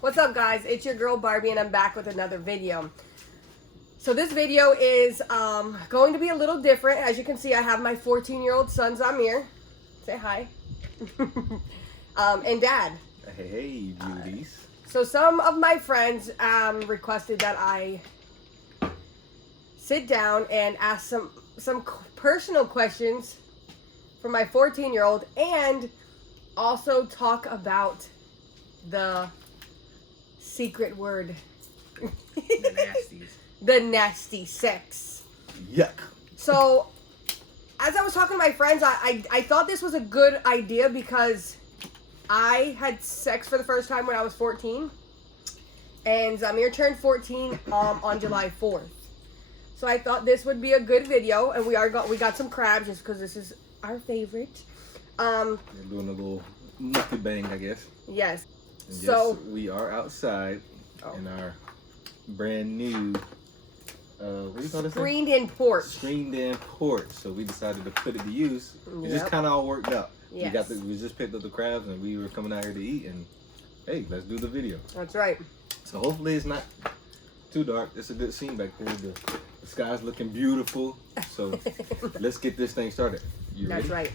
What's up, guys? It's your girl Barbie and I'm back with another video. So this video is going to be a little different. As you can see, I have my 14-year-old son Zamir. Say hi. And dad. Hey, beauties. So some of my friends requested that I sit down and ask some personal questions for my 14-year-old and also talk about the secret word. The nasties. The nasty sex. Yuck. So, as I was talking to my friends, I thought this was a good idea because I had sex for the first time when I was 14. And Zamir turned 14 on July 4th. So I thought this would be a good video. And we got some crabs just because this is our favorite. We're doing a little mukbang, I guess. Yes. And So yes, we are outside in our brand new, what do you call this thing? screened-in porch. Screened-in porch. So we decided to put it to use. It just Yep. kind of all worked out. Yes. We just picked up the crabs and we were coming out here to eat. And hey, let's do the video. That's right. So hopefully it's not too dark. It's a good scene back there. The sky's looking beautiful. So let's get this thing started. You ready? That's right.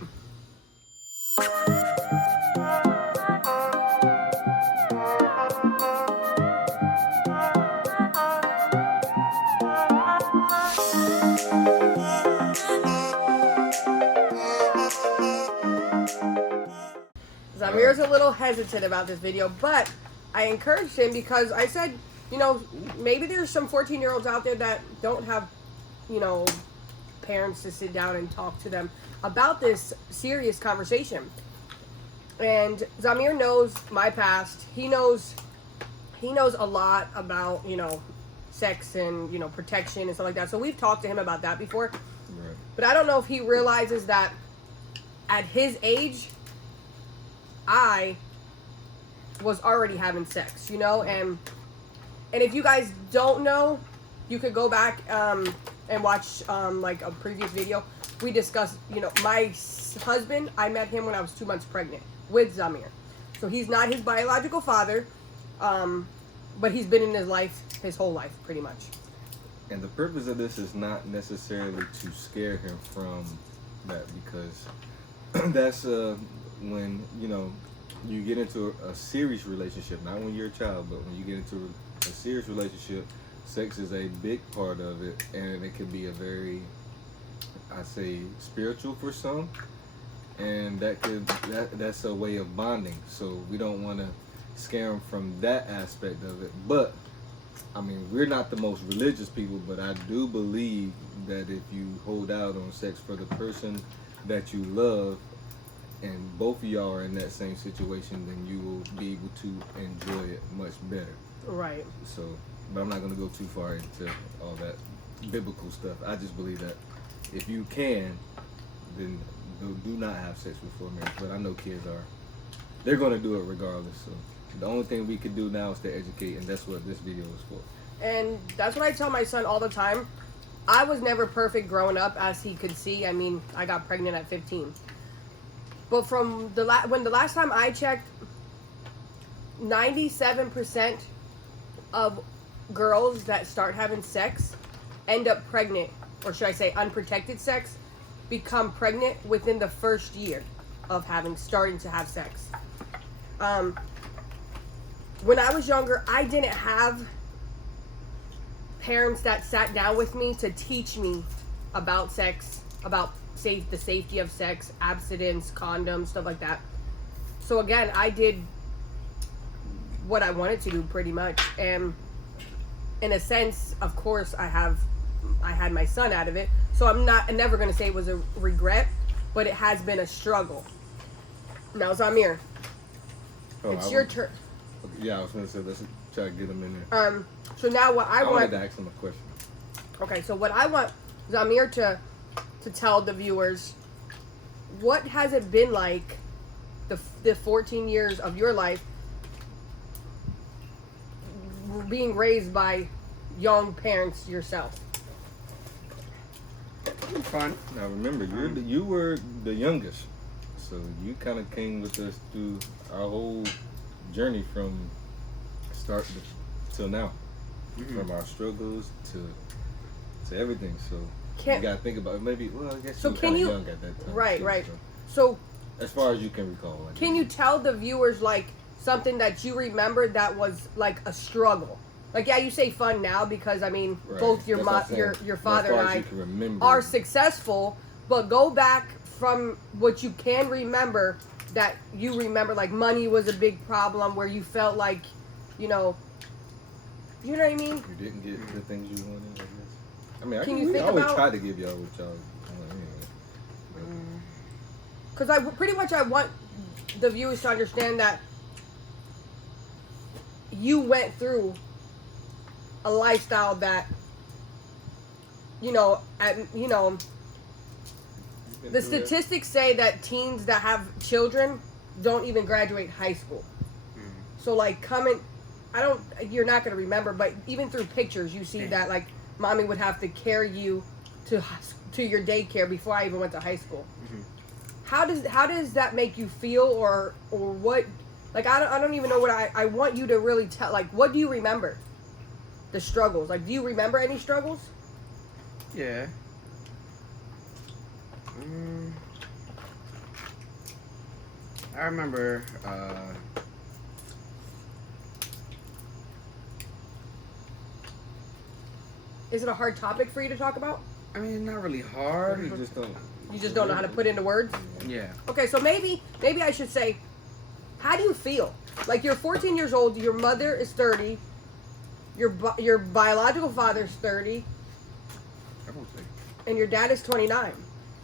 Zamir's a little hesitant about this video, but I encouraged him because I said, you know, maybe there's some 14-year-olds out there that don't have, you know, parents to sit down and talk to them about this serious conversation. And Zamir knows my past. He knows a lot about, you know, sex and, you know, protection and stuff like that. So we've talked to him about that before. Right. But I don't know if he realizes that at his age, I was already having sex, you know, and if you guys don't know, you could go back and watch like a previous video. We discussed, you know, my husband, I met him when I was 2 months pregnant with Zamir. So he's not his biological father, but he's been in his life, his whole life, pretty much. And the purpose of this is not necessarily to scare him from that, because that's when, you know, you get into a serious relationship, not when you're a child, but when you get into a serious relationship, sex is a big part of it, and it can be a very, I say, spiritual for some, and that's a way of bonding. So we don't want to scare them from that aspect of it. But I mean, we're not the most religious people, but I do believe that if you hold out on sex for the person that you love, and both of y'all are in that same situation, then you will be able to enjoy it much better. Right. So, but I'm not going to go too far into all that biblical stuff. I just believe that if you can, then do not have sex before marriage. But I know kids they're going to do it regardless. So the only thing we can do now is to educate, and that's what this video is for. And that's what I tell my son all the time. I was never perfect growing up, as he could see. I mean, I got pregnant at 15. But from when the last time I checked, 97% of girls that start having sex end up pregnant, or should I say unprotected sex, become pregnant within the first year of starting to have sex. When I was younger, I didn't have parents that sat down with me to teach me about sex, about the safety of sex, abstinence, condoms, stuff like that. So again, I did what I wanted to do pretty much, and in a sense, of course, I had my son out of it. So I'm never gonna say it was a regret, but it has been a struggle. Now, Zamir, it's your turn. Yeah, I was gonna say let's try to get him in there. So now what I want wanted to ask him a question. Okay, so what I want Zamir to tell the viewers, what has it been like the 14 years of your life being raised by young parents yourself? Fine. Now remember, you were the youngest, so you kind of came with us through our whole journey from start till now, Mm-hmm. from our struggles to everything. So Can- you gotta think about it. Maybe. Well, I guess So you were can kinda you- young at that time. Right, too, right. so, So as far as you can recall. Like, can you tell the viewers like something that you remembered that was like a struggle? Like, yeah, you say fun now because I mean Right. both your That's what I'm your saying. your But father as far and as I you can remember, are successful, but go back from what you can remember that you remember, like money was a big problem where you felt like, you know what I mean? You didn't get the things you wanted. I guess. I mean, Can you we think always about- try to give y'all what y'all want anyway. Because I pretty much I want the viewers to understand that you went through a lifestyle that, you know, You've been the through that. statistics say that teens that have children don't even graduate high school. So like you're not going to remember, but even through pictures you see that like mommy would have to carry you to your daycare before I even went to high school. How does that make you feel, or what? Like I don't even know what I want you to really tell. Like, what do you remember? The struggles. Like, do you remember any struggles? Yeah. I remember. Is it a hard topic for you to talk about? I mean, not really You hard. just don't. You just don't know how to put into words. Yeah. Okay, so maybe I should say, how do you feel? Like you're 14 years old, your mother is 30, your biological father's 30, I don't think. and your dad is 29.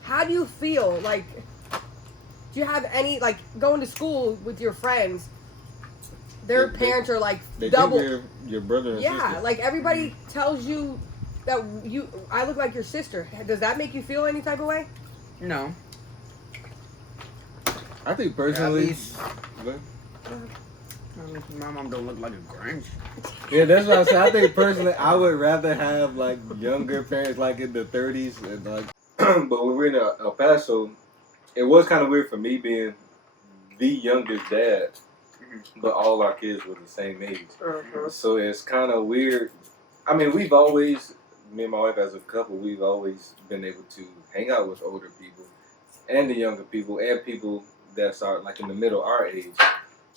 How do you feel? Like, do you have any like going to school with your friends? Their They- parents are like They double. think they're your brother and Yeah, sister. like everybody tells you that I look like your sister. Does that make you feel any type of way? No. I think At personally. least, But- my mom don't look like a Grinch. Yeah, that's what I said. I think personally, I would rather have like younger parents, like in the 30s, and like. But when we're in El Paso, it was kind of weird for me being the youngest dad, but all our kids were the same age. So it's kind of weird. I mean, we've always, me and my wife as a couple, we've always been able to hang out with older people and the younger people and people that's like in the middle our age.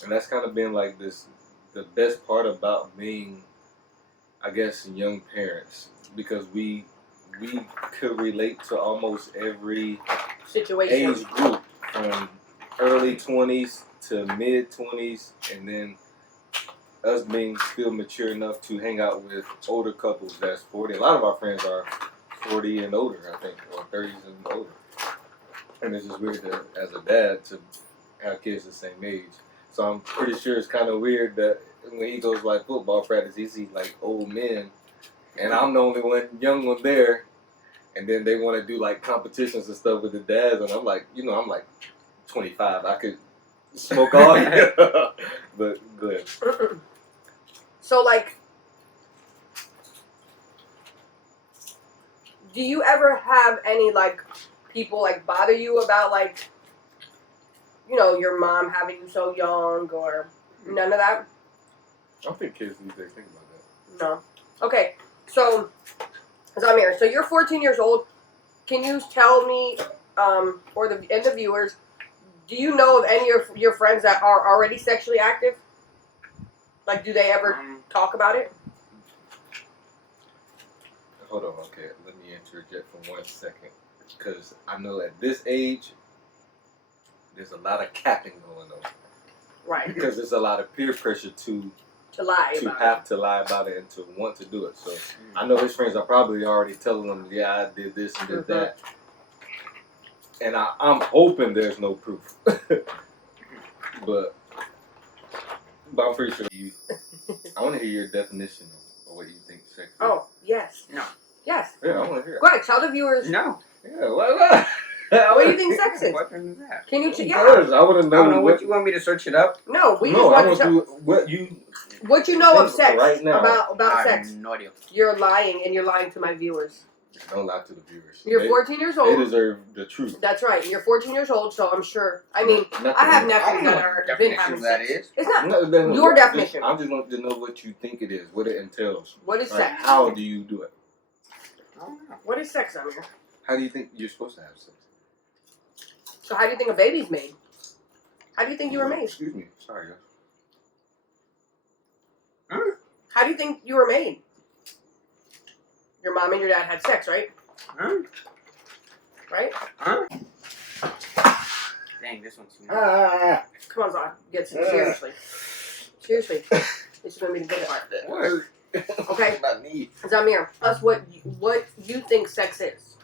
And that's kind of been like the best part about being, I guess, young parents, because we could relate to almost every Situation. age group from early 20s to mid 20s, and then us being still mature enough to hang out with older couples that's 40. A lot of our friends are 40 and older, I think, or 30s and older. And it's just weird as a dad to have kids the same age. So I'm pretty sure it's kind of weird that when he goes like football practice, he sees like old men, and I'm the only young one there. And then they want to do like competitions and stuff with the dads, and I'm like, I'm like 25. I could smoke all year. But go ahead. So, like, do you ever have any, like, people, like, bother you about, like, your mom having you so young, or none of that? I don't think kids these days think about that. No. Okay, so, Zamir, so you're 14 years old. Can you tell me, or the viewers, do you know of any of your friends that are already sexually active? Like, do they ever talk about it? Hold on, okay. Let me interject for 1 second. Because I know at this age, there's a lot of capping going on. Right. Because there's a lot of peer pressure to lie about have to lie about it and to want to do it. So I know his friends are probably already telling him, yeah, I did this and did that. And I'm hoping there's no proof. but I'm pretty sure I want to hear your definition of what you think sex is. Oh, yes. No. Yes. Yeah, I want to hear it. Go ahead, tell the viewers. No. Yeah, why not? What do you think sex is? What is that? Can you? Yeah. Yeah. I want to I don't know know what you want me to search it up. No, we No, I just want want to to do what you. what you know of think sex right now. about I sex. have no idea. You're lying, and you're lying to my viewers. Don't lie to the viewers. You're 14 years They old. deserve the truth. That's right. You're 14 years old, so I'm sure. I mean, Not I have the- I nephews don't know that what are the been definition having of that sex. is. It's not. No, Your definition. I just want to know what you think it is, what it entails. What is Like, sex? how do you do it? I don't know. What is sex, Amir? How do you think you're supposed to have sex? So how do you think a baby's made? How do you think you were made? Excuse me. Sorry, guys. Huh? How do you think you were made? Your mom and your dad had sex, right? Huh? Right? Huh? Dang, this one's. Come on, Zod. Get seriously. Seriously. This is gonna be the good part. What? Okay. About me. Zamir, tell us what you think sex is.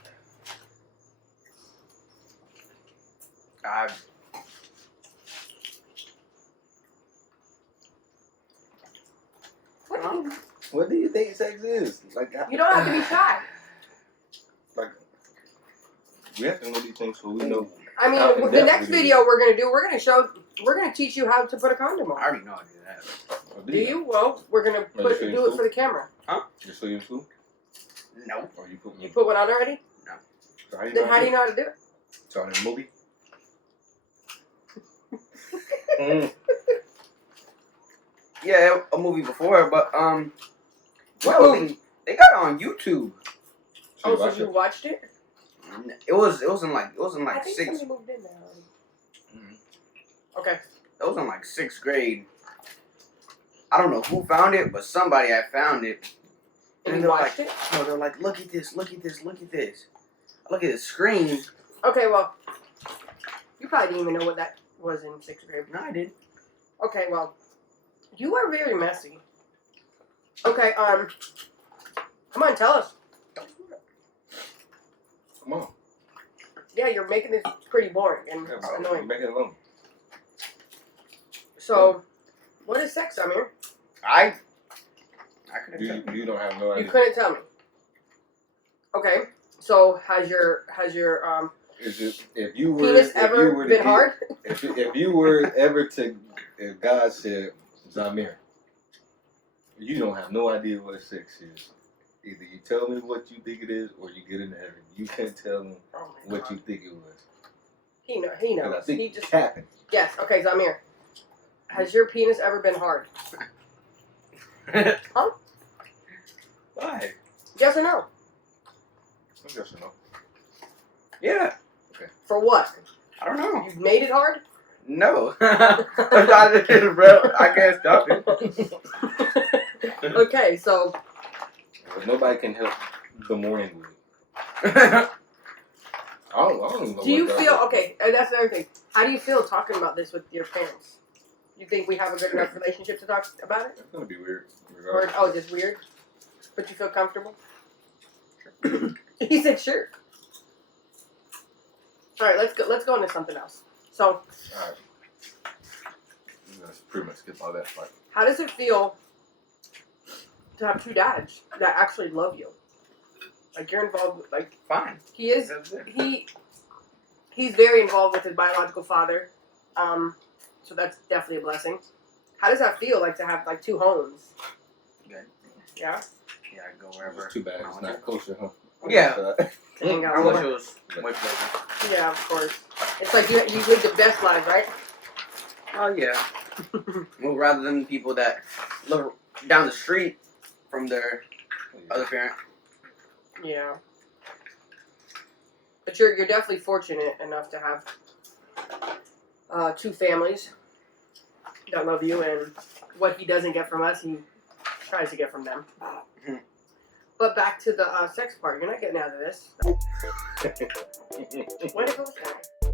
What do you, What do you think sex is? Like, you don't have to be shy. Like, we have to know these things so we know. I mean, How in the depth next we do video we're gonna teach you how to put a condom I on. already know I do that. Or Do you? Well, we're gonna Are you saying do it so? for the camera. You're still in school? No. Or you put You put one on already? So how do you Then how do you know how to do it? So in a movie? Yeah, a movie before, but What no, movie? they got it on YouTube. Oh, so watch you it? watched it? It wasn't I like think sixth. somebody moved in there already. Mhm. Okay. It was in like sixth grade. I don't know who found it, but somebody had found it. And And you they're watched like, it? no, they're like, look at this, look at this, look at this. Look at the screen. Okay, well, you probably didn't even know what that was in sixth grade. No, I did. Okay, well, you are very messy. Okay, come on, tell us. Come on. Yeah, you're making this pretty boring and Yeah, bro, annoying. make it alone. So, what is sex, Amir? I couldn't tell. You don't have no You idea. couldn't tell me. Okay, so has your Is it, if you were, penis if you ever were to been get- hard? If you were ever to, if God said, Zamir, you don't have no idea what sex is. Either you tell me what you think it is, or you get into heaven. You can't tell me Oh my what God. you think it was. He And I knows. think He it just happened. yes. Okay, Zamir. Has your penis ever been hard? Huh? Why? Yes or no? I guess no. Yeah. For what? I don't know. You've made it hard? No. I did, bro. I can't stop it. Okay, so But nobody can help the morning with it. I don't even know. do you what feel that- okay? And that's another thing. How do you feel talking about this with your parents? You think we have a good enough relationship to talk about it, It's gonna be weird. or oh, just weird? But you feel comfortable? He said sure. All right, let's go. Let's go into something else. So, Alright. Let's pretty much skip all that part. how does it feel to have two dads that actually love you? Like you're involved. Like Fine. he is. That's it. He's very involved with his biological father. So that's definitely a blessing. How does that feel like to have like two homes? Good. Yeah. Yeah, I go wherever. It's too bad I it's want not to. kosher, huh? Yeah. To hang out I more. wish it was much better. Yeah, of course. It's like you live the best life, right? Oh yeah. Well, rather than people that live down the street from their other parent. Yeah. But you're definitely fortunate enough to have two families that love you, and what he doesn't get from us, he tries to get from them. Mhm. But back to the sex part. You're not getting out of this. What if it was that?